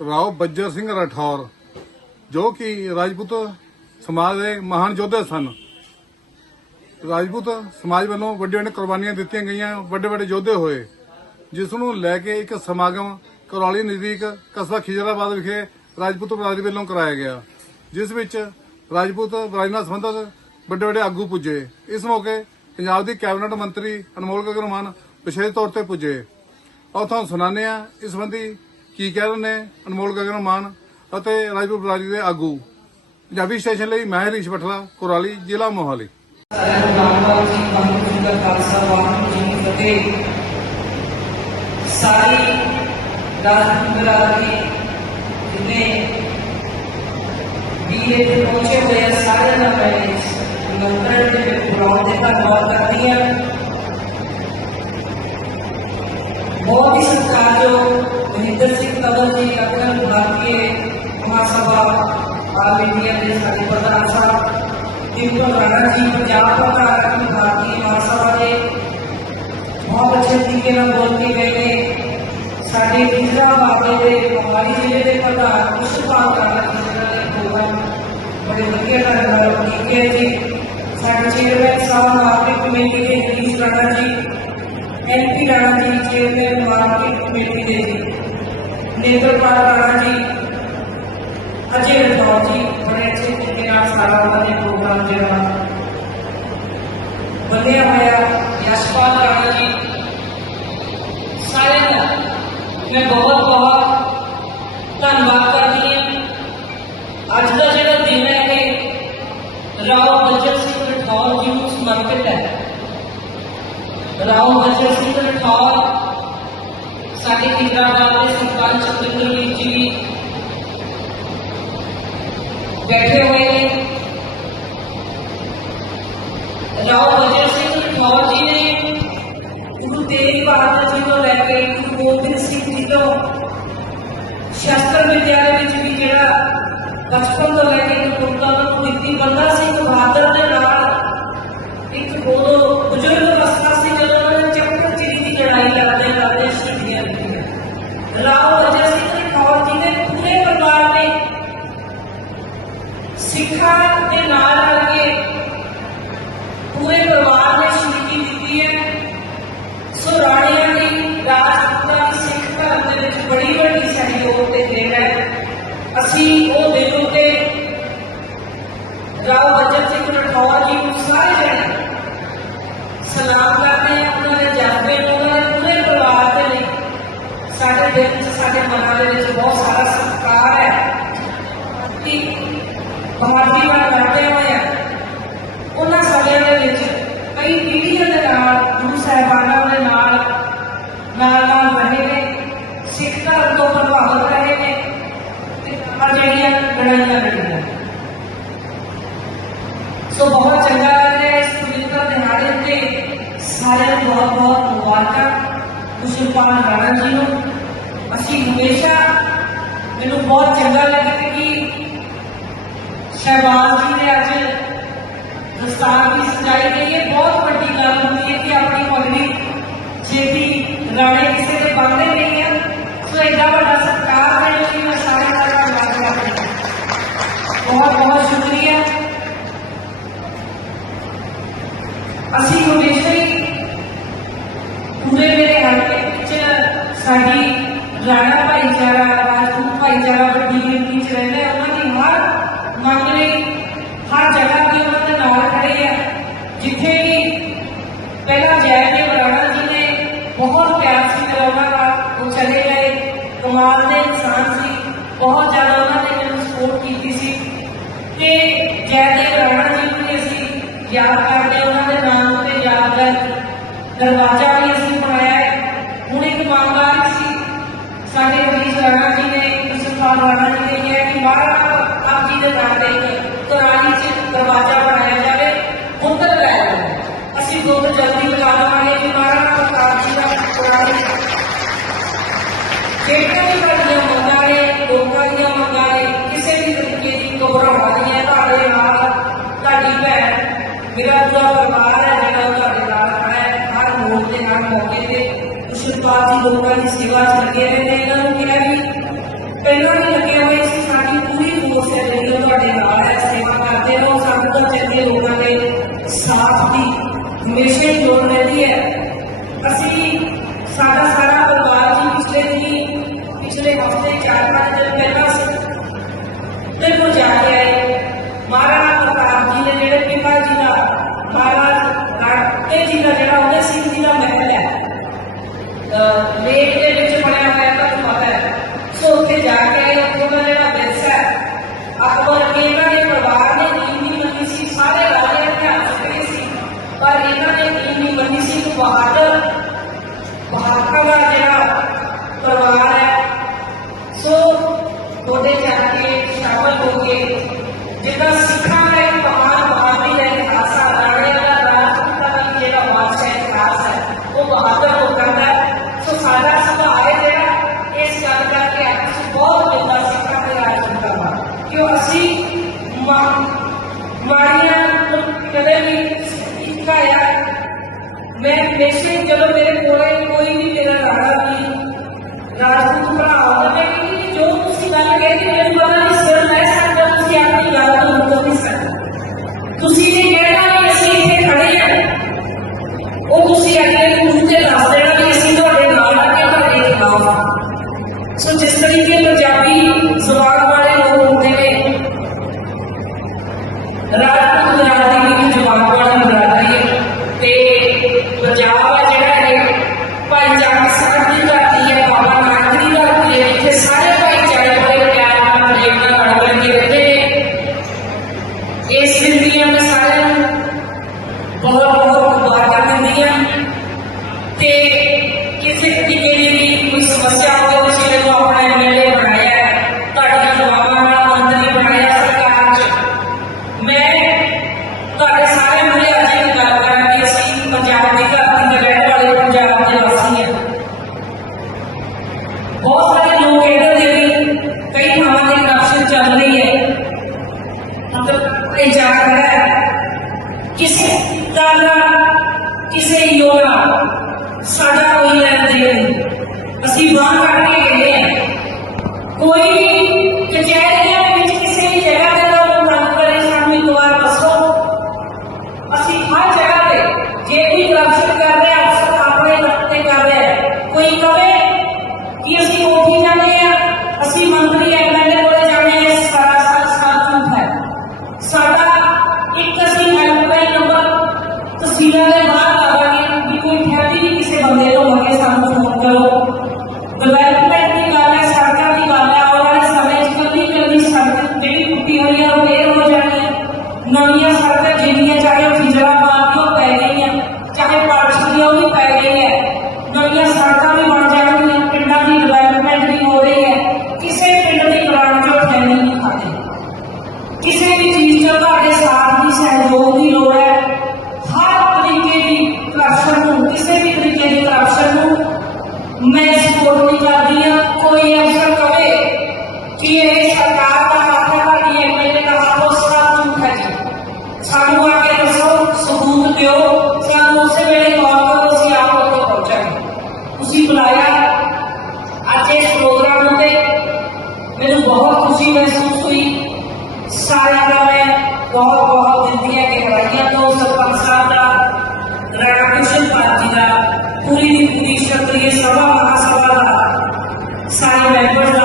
Rao Berger Singh Rathore, ਜੋ ਕਿ ਰਾਜਪੂਤ ਸਮਾਜ ਦੇ ਮਹਾਨ ਯੋਧੇ ਸਨ। ਰਾਜਪੂਤ ਸਮਾਜ ਵੱਲੋਂ ਵੱਡੀਆਂ ਵੱਡੀਆਂ ਕੁਰਬਾਨੀਆਂ ਦਿੱਤੀਆਂ ਗਈਆਂ, ਵੱਡੇ ਵੱਡੇ ਯੋਧੇ ਹੋਏ, ਜਿਸ ਨੂੰ ਲੈ ਕੇ ਇੱਕ ਸਮਾਗਮ ਕਰੌਲੀ ਨਜ਼ਦੀਕ ਕਸਬਾ ਖਿਜਰਾਬਾਦ ਵਿਖੇ ਰਾਜਪੂਤ ਬਰਾਦਰੀ ਵੱਲੋਂ ਕਰਾਇਆ ਗਿਆ, ਜਿਸ ਵਿੱਚ ਰਾਜਪੂਤ ਬਰਾਦਰੀ ਨਾਲ ਸੰਬੰਧਿਤ ਵੱਡੇ ਵੱਡੇ ਆਗੂ ਪੁੱਜੇ। ਇਸ ਮੌਕੇ ਪੰਜਾਬ ਦੀ ਕੈਬਨਿਟ ਮੰਤਰੀ ਅਨਮੋਲ ਗਗਨ ਮਾਨ ਵਿਸ਼ੇਸ਼ ਤੌਰ ਤੇ ਪੁੱਜੇ। ਆਓ ਤੁਹਾਨੂੰ ਸੁਣਾਉਂਦੇ ਆ ਇਸ ਸੰਬੰਧੀ ਕੀ ਕਹਿ ਰਹੇ ਨੇ ਅਨਮੋਲ ਗਗਨ ਮਾਨ ਅਤੇ ਰਾਜਪੂਤ ਬਰਾਦਰੀ ਦੇ ਆਗੂ। ਪੰਜਾਬੀ ਸਟੇਸ਼ਨ ਲਈ ਮੈਂ ਹਰੀਸ਼ ਬਠਲਾ ਕੁਰਾਲੀ ਜ਼ਿਲ੍ਹਾ ਮੋਹਾਲੀ। ਸਾਰੀ ਰਾਜਪੂਤ ਬਰਾਦਰੀ ਜਿਨੇ ਬੀਏ ਤੇ ਪਹੁੰਚੇ ਹੋਏ ਆ, ਸਾਰਿਆਂ ਦਾ ਮੈਂ ਇਸ ਦੇ ਵਿੱਚ ਦੇ ਧੰਨਵਾਦ ਕਰਦੀ ਹਾਂ। ਬਹੁਤ ਹੀ ਸਤਿਕਾਰਯੋਗ ਮਹਿੰਦਰ ਸਿੰਘ ਤਵਰ ਜੀ ਅਕਲ ਭਾਰਤੀ ਮਹਾਸਭਾ ਆਲ ਇੰਡੀਆ ਦੇ ਸਾਡੇ ਪ੍ਰਧਾਨ ਸਾਹਿਬ ਡਿੰਪਲ ਰਾਣਾ ਜੀ ਪੰਜਾਬ ਪ੍ਰਧਾਨ ਅਖਿਲ ਭਾਰਤੀ ਮਹਾਸਭਾ ਦੇ ਬਹੁਤ ਅੱਛੇ ਤਰੀਕੇ ਨਾਲ ਬੋਲ ਕੇ ਗਏ ਨੇ ਸਾਡੇ ਗੁਜਰਾ ਬਾਬੇ ਦੇ ਮੋਹਾਲੀ ਜ਼ਿਲ੍ਹੇ ਦੇ ਪ੍ਰਧਾਨ ਵਿਸ਼ਵਪਾਲ ਰਾਣਾ ਜੀ ਜਿਹਨਾਂ ਨੇ ਪ੍ਰੋਗਰਾਮ ਬੜੇ ਵਧੀਆ ਢੰਗ ਨਾਲ ਕੀਤੇ ਹੈ ਜੀ ਸਾਡੇ ਚੇਅਰਮੈਨ ਸਾਹਿਬ ਮਾਰਕੀਟ ਕਮੇਟੀ ਦੇ Harish Rana ji MP Rana ji chairman market committee ਦੇ ਜੀ नेत्रपाल राणा जी अजय रजवाल जी बड़े अच्छे तरीके सारा उन्होंने प्रोग्राम जरा बनया होया यशपाल राणा जी सारे मैं बहुत बहुत धनबाद करती हूँ अज का जो दिन है कि राव बचन सिंह राठौर जी को समर्पित है राव बचन सिंह राठौर साढ़े हैदराबाद के रामचंद्र जी बैठे हुए हैं। राव वजय सिंह ठौर जी ने गुरु तेग बहादुर जी को लैके गुरु गोबिंद सिंह जी को शस्त्र विद्यालय भी जरा बचपन तो को लैके गुरुता कीर्ति बंदा सिंह बहादुर के नाल एक बोलो बुज़ुर्ग ਸਿੱਖਾਂ ਦੇ ਨਾਲ ਰਲ ਕੇ ਪੂਰੇ ਪਰਿਵਾਰ ਨੇ ਸ਼ਹੀਦੀ ਦਿੱਤੀ ਹੈ। ਸੋ ਰਾਣੀਆਂ ਦੀ ਰਾਜਪੂਤਾਂ ਦੀ ਸਿੱਖ ਧਰਮ ਦੇ ਵਿੱਚ ਬੜੀ ਵੱਡੀ ਸਹਿਯੋਗ ਤੇ ਦੇਣ ਹੈ। ਅਸੀਂ ਉਹ ਦਿਨ ਉੱਤੇ ਰਾਓ ਬੱਜਰ ਸਿੰਘ ਰਠੌਰ ਜੀ ਨੂੰ ਸਾਰੇ ਜਣੇ ਸਲਾਮ ਕਰਦੇ ਹਾਂ। ਉਹਨਾਂ ਦੇ ਜਜ਼ਬੇ ਨੂੰ, ਉਹਨਾਂ ਦੇ ਪੂਰੇ ਪਰਿਵਾਰ ਦੇ ਲਈ ਸਾਡੇ ਦਿਲ ਵਿੱਚ ਸਾਡੇ ਮਨਾਂ ਦੇ ਵਿੱਚ ਬਹੁਤ ਸਾਰਾ ਸਤਿਕਾਰ ਹੈ ਕਿ ਬਹਾਦਰੀ ਨਾਲ ਲੜਦੇ ਹੋਏ ਆ ਉਹਨਾਂ ਸਮਿਆਂ ਦੇ ਵਿੱਚ ਕਈ ਪੀੜ੍ਹੀਆਂ ਦੇ ਨਾਲ ਗੁਰੂ ਸਾਹਿਬਾਨਾਂ ਦੇ ਨਾਲ ਨਾਲ ਨਾਲ ਰਹੇ ਨੇ ਸਿੱਖ ਧਰਮ ਤੋਂ ਪ੍ਰਭਾਵਿਤ ਰਹੇ ਨੇ ਤੇ ਆ ਜਿਹੜੀਆਂ ਲੜਾਈਆਂ ਲੜੀਆਂ ਸੋ ਬਹੁਤ ਚੰਗਾ ਲੱਗ ਰਿਹਾ ਇਸ ਪਵਿੱਤਰ ਦਿਹਾੜੇ ਤੇ ਸਾਰਿਆਂ ਨੂੰ ਬਹੁਤ ਬਹੁਤ ਮੁਬਾਰਕਾਂ ਖੁਸ਼ੀਪਾਲ ਰਾਣਾ ਜੀ ਨੂੰ ਅਸੀਂ ਹਮੇਸ਼ਾ ਮੈਨੂੰ ਬਹੁਤ ਚੰਗਾ ਲੱਗਾ ਕਿ शहबाज जी ने अज दस्तार भी सजाई गई है बहुत बड़ी गल होती है कि अपनी पगड़ी छेती राणे किसी के बनते नहीं है। सो एडा वाला सत्कार देने लिए मैं सारे का धन्यवाद करती हूँ। बहुत बहुत शुक्रिया। असी हमेशा ਯਾਦ ਕਰਦੇ ਹਾਂ, ਉਹਨਾਂ ਦੇ ਨਾਮ ਉੱਤੇ ਯਾਦਗਾਰ ਦਰਵਾਜ਼ਾ ਵੀ ਅਸੀਂ ਬਣਾਇਆ ਹੈ ਹੁਣ ਇੱਕ ਮੰਗ ਆ ਰਹੀ ਸੀ ਸਾਡੇ ਹਰੀਸ਼ ਰਾਣਾ ਜੀ ਨੇ ਵਿਸ਼ਵਪਾਲ ਰਾਣਾ ਜੀ ਨੇ ਕਿਹਾ ਕਿ ਮਹਾਰਾਜ ਆਪ ਜੀ ਦੇ ਨਾਮ ਤੇ ਇੱਕ ਕੁਰਾਨੀ ਚ ਦਰਵਾਜ਼ਾ ਬਣਾਇਆ ਜਾਵੇ ਹੁੰਦਰ ਲਾਇਆ ਜਾਵੇ ਅਸੀਂ ਦੁੱਧ ਜਲਦੀ ਲਗਾ ਦੇਵਾਂਗੇ ਕਿ ਮਹਾਰਾਜ ਪ੍ਰਤਾਪ ਜੀ ਦਾ ਕੁਰਾਨੀ ਜਿਹੜੀਆਂ ਵੀ ਤੁਹਾਡੀਆਂ ਮੰਗਾਂ ਨੇ ਲੋਕਾਂ ਦੀਆਂ ਮੰਗਾਂ ਨੇ ਕਿਸੇ ਵੀ ਤਰੀਕੇ ਦੀ ਘਬਰਾਹਟ मेरा पूरा परिवार है। मेरा पूरा परिवार है हर मुहूर्त हर मौके से उस उत्पाद की लोगों की सेवा करते रहते हैं इन्हों मेरा भी મારા એ જિલ્લા જણાવો સિંહ જિલ્લા મેં इस इसलिए मैं शायद बहुत 生 No mía parte members